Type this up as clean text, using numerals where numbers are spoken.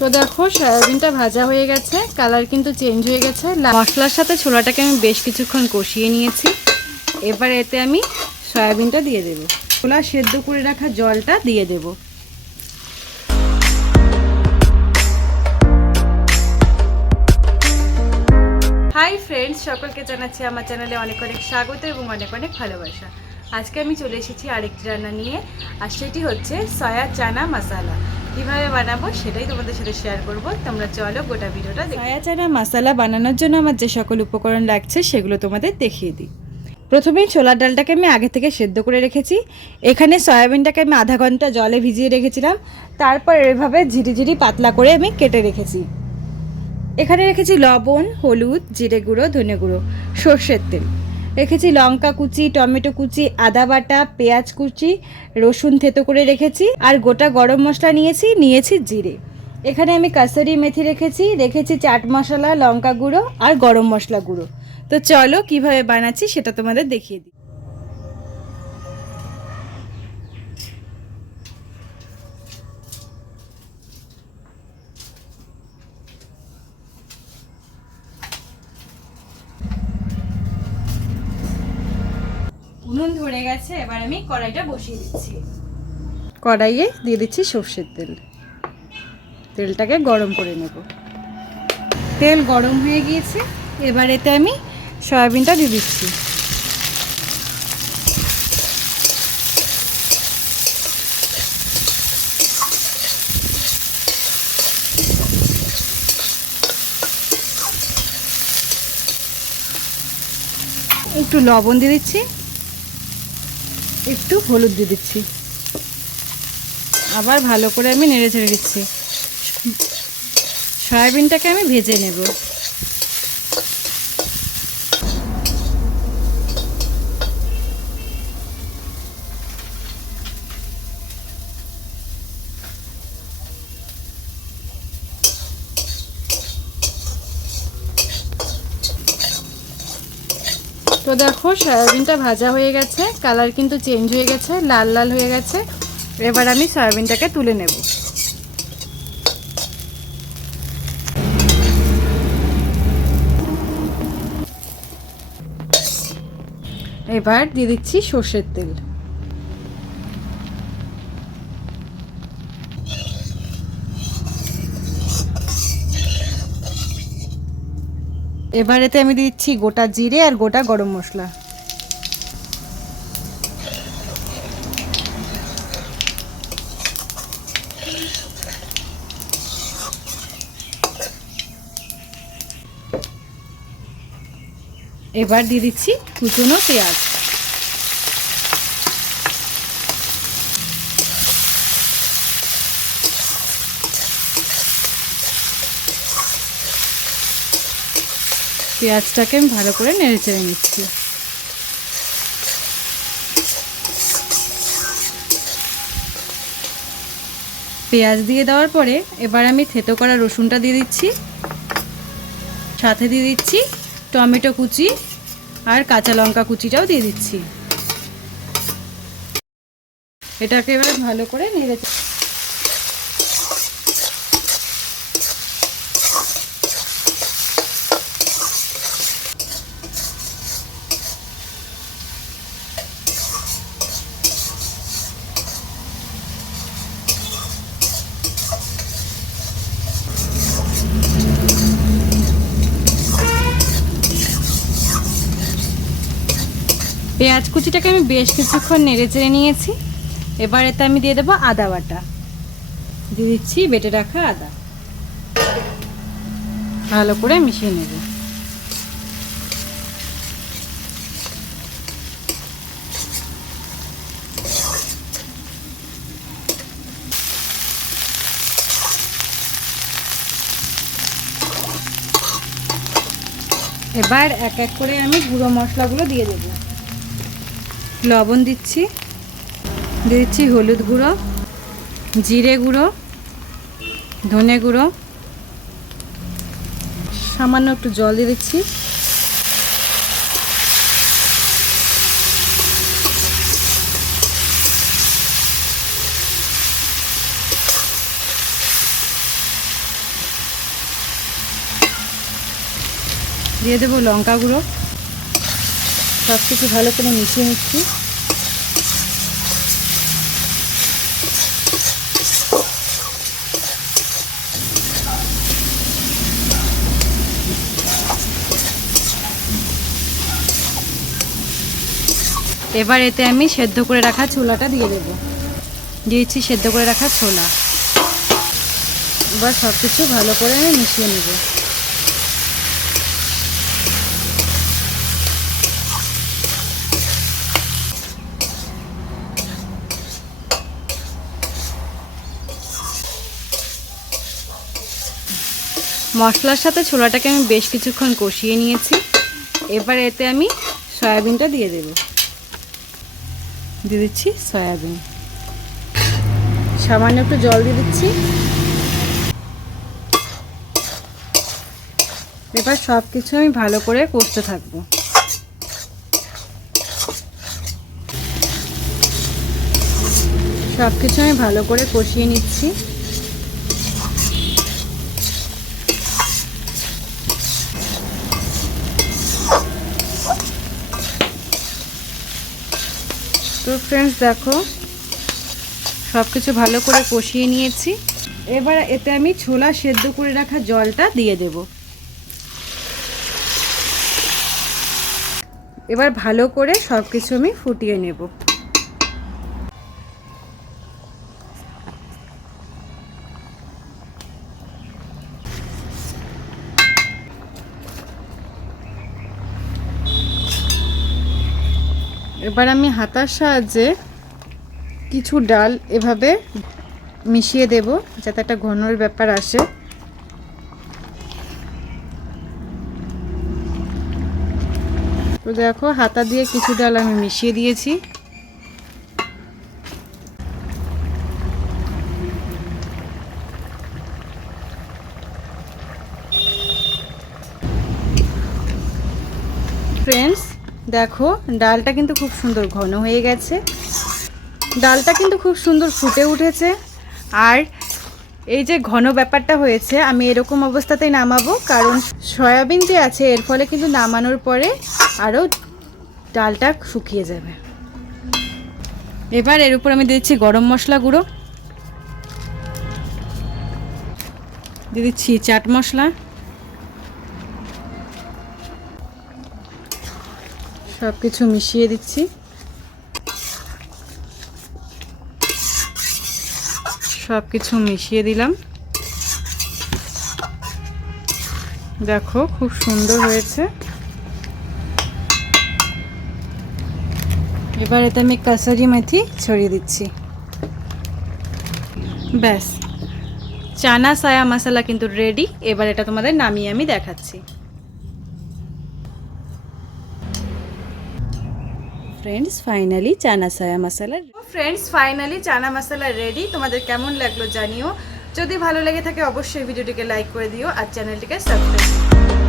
তো দেখো সয়াবিনটা ভাজা হয়ে গেছে, কালার কিন্তু চেঞ্জ হয়ে গেছে। মশলার সাথে ছোলাটাকে আমি বেশ কিছুক্ষণ কষিয়ে নিয়েছি। এবার এতে আমি সয়াবিনটা দিয়ে দেব, ছোলা সেদ্ধ করে রাখা জলটা দিয়ে দেব। হাই ফ্রেন্ডস, সকলকে জানাচ্ছি আমার চ্যানেলে অনেক অনেক স্বাগত এবং অনেক অনেক ভালোবাসা। আজকে আমি চলে এসেছি আরেকটি রান্না নিয়ে, আর সেটি হচ্ছে সয়া চানা মশলা। কীভাবে বানাবো সেটাই তোমাদের সাথে শেয়ার করব। তোমরা চলো গোটা ভিডিওটা দেখো। সয়া চানা মশলা বানানোর জন্য আমার যে সকল উপকরণ লাগছে সেগুলো তোমাদের দেখিয়ে দিই। প্রথমেই ছোলার ডালটাকে আমি আগে থেকে সেদ্ধ করে রেখেছি। এখানে সয়াবিনটাকে আমি আধা ঘন্টা জলে ভিজিয়ে রেখেছিলাম। তারপর এভাবে ঝিরিঝিরি পাতলা করে আমি কেটে রেখেছি। এখানে রেখেছি লবণ, হলুদ, জিরে গুঁড়ো, ধনে গুঁড়ো, সর্ষের তেল। রেখেছি লঙ্কা কুচি, টমেটো কুচি, আদা বাটা, পেঁয়াজ কুচি, রসুন থেতো করে রেখেছি, আর গোটা গরম মশলা নিয়েছি জিরে। এখানে আমি কাসুরি মেথি রেখেছি চাট মশলা, লঙ্কা গুঁড়ো আর গরম মশলা গুঁড়ো। তো চলো কিভাবে বানাচ্ছি সেটা তোমাদের দেখিয়ে দিই। উনুন ধরে গেছে, এবার আমি কড়াইটা বসিয়ে দিচ্ছি। কড়াইয়ে দিয়ে দিচ্ছি সর্ষের তেল। তেলটাকে গরম করে নেব। তেল গরম হয়ে গিয়েছে, এবার এতে আমি সয়াবিনটা দিয়ে দিচ্ছি। একটু লবণ দিয়ে দিচ্ছি, একটু হলুদ দিয়ে দিচ্ছি, আবার ভালো করে আমি নেড়ে ছেড়ে দিচ্ছি। সয়াবিনটাকে আমি ভেজে নেব। তো দেখো সয়াবিনটা ভাজা হয়ে গেছে, কালার কিন্তু চেঞ্জ হয়ে গেছে, লাল লাল হয়ে গেছে। এবার আমি সয়াবিনটাকে তুলে নেব। এবার দিয়ে দিচ্ছি সর্ষের তেল। এবার এতে আমি দিচ্ছি গোটা জিরে আর গোটা গরম মশলা। এবার দিয়ে দিচ্ছি কুচনো পেঁয়াজ। পেঁয়াজটাকে আমি ভালো করে নেড়ে চেড়ে নিচ্ছি। পেঁয়াজ দিয়ে দেওয়ার পরে এবার আমি থেতো করা রসুনটা দিয়ে দিচ্ছি, সাথে দিয়ে দিচ্ছি টমেটো কুচি আর কাঁচা লঙ্কা কুচিটাও দিয়ে দিচ্ছি। এটাকে এবার ভালো করে নেড়ে পেঁয়াজ কুচিটাকে আমি বেশ কিছুক্ষণ নেড়ে চেড়ে নিয়েছি। এবার এতে আমি দিয়ে দেবো আদা বাটা। দিয়ে দিচ্ছি বেটে রাখা আদা, ভালো করে মিশিয়ে নেব। এবার এক এক করে আমি গুঁড়ো মশলাগুলো দিয়ে দেব। লবণ দিচ্ছি, দিয়ে দিচ্ছি হলুদ গুঁড়ো, জিরে গুঁড়ো, ধনে গুঁড়ো, সামান্য একটু জল দিয়ে দিচ্ছি। দিয়ে দেবো লঙ্কা গুঁড়ো। সব কিছু ভালো করে মিশিয়ে নিচ্ছি। এবার এতে আমি সেদ্ধ করে রাখা ছোলাটা দিয়ে দেবো। দিয়েছি সেদ্ধ করে রাখা ছোলা। এবার সব কিছু ভালো করে আমি মিশিয়ে নেব। মশলার সাথে ছোলাটাকে আমি বেশ কিছুক্ষণ কষিয়ে নিয়েছি। এবার এতে আমি সয়াবিনটা দিয়ে দেব। দিয়ে দিচ্ছি সয়াবিন। সামান্য একটু জল দিয়ে দিচ্ছি। এবার সব কিছু আমি ভালো করে কষতে থাকবো। সব কিছু আমি ভালো করে কষিয়ে নিচ্ছি। তো ফ্রেন্ডস দেখো সব কিছু ভালো করে কষিয়ে নিয়েছি। এবার এতে আমি ছোলা সেদ্ধ করে রাখা জলটা দিয়ে দেব। এবার ভালো করে সব কিছু আমি ফুটিয়ে নেব। এবার আমি হাতার সাহায্যে কিছু ডাল এভাবে মিশিয়ে দেব যাতে একটা ঘনর ব্যাপার আসে। তো দেখো হাতা দিয়ে কিছু ডাল আমি মিশিয়ে দিয়েছি। ফ্রেন্ডস দেখো ডালটা কিন্তু খুব সুন্দর ঘন হয়ে গেছে। ডালটা কিন্তু খুব সুন্দর ফুটে উঠেছে। আর এই যে ঘন ব্যাপারটা হয়েছে আমি এরকম অবস্থাতেই নামাবো, কারণ সয়াবিন যে আছে এর ফলে কিন্তু নামানোর পরে আরও ডালটা শুকিয়ে যাবে। এবার এর উপর আমি দিচ্ছি গরম মশলা গুঁড়ো, দিয়ে দিচ্ছি চাট মশলা, সব কিছু মিশিয়ে দিচ্ছি। সব কিছু মিশিয়ে দিলাম। দেখো খুব সুন্দর হয়েছে। এবার এতে আমি কাসুরি মেথি ছড়িয়ে দিচ্ছি। ব্যাস চানা সায়া মশলা কিন্তু রেডি। এবার এটা তোমাদের নামিয়ে আমি দেখাচ্ছি। ফ্রেন্ডস ফাইনালি চানা সায়া মশলা রেডি। তোমাদের কেমন লাগলো জানিও। যদি ভালো লেগে থাকে অবশ্যই ভিডিওটিকে লাইক করে দিও আর চ্যানেলটিকে সাবস্ক্রাইব।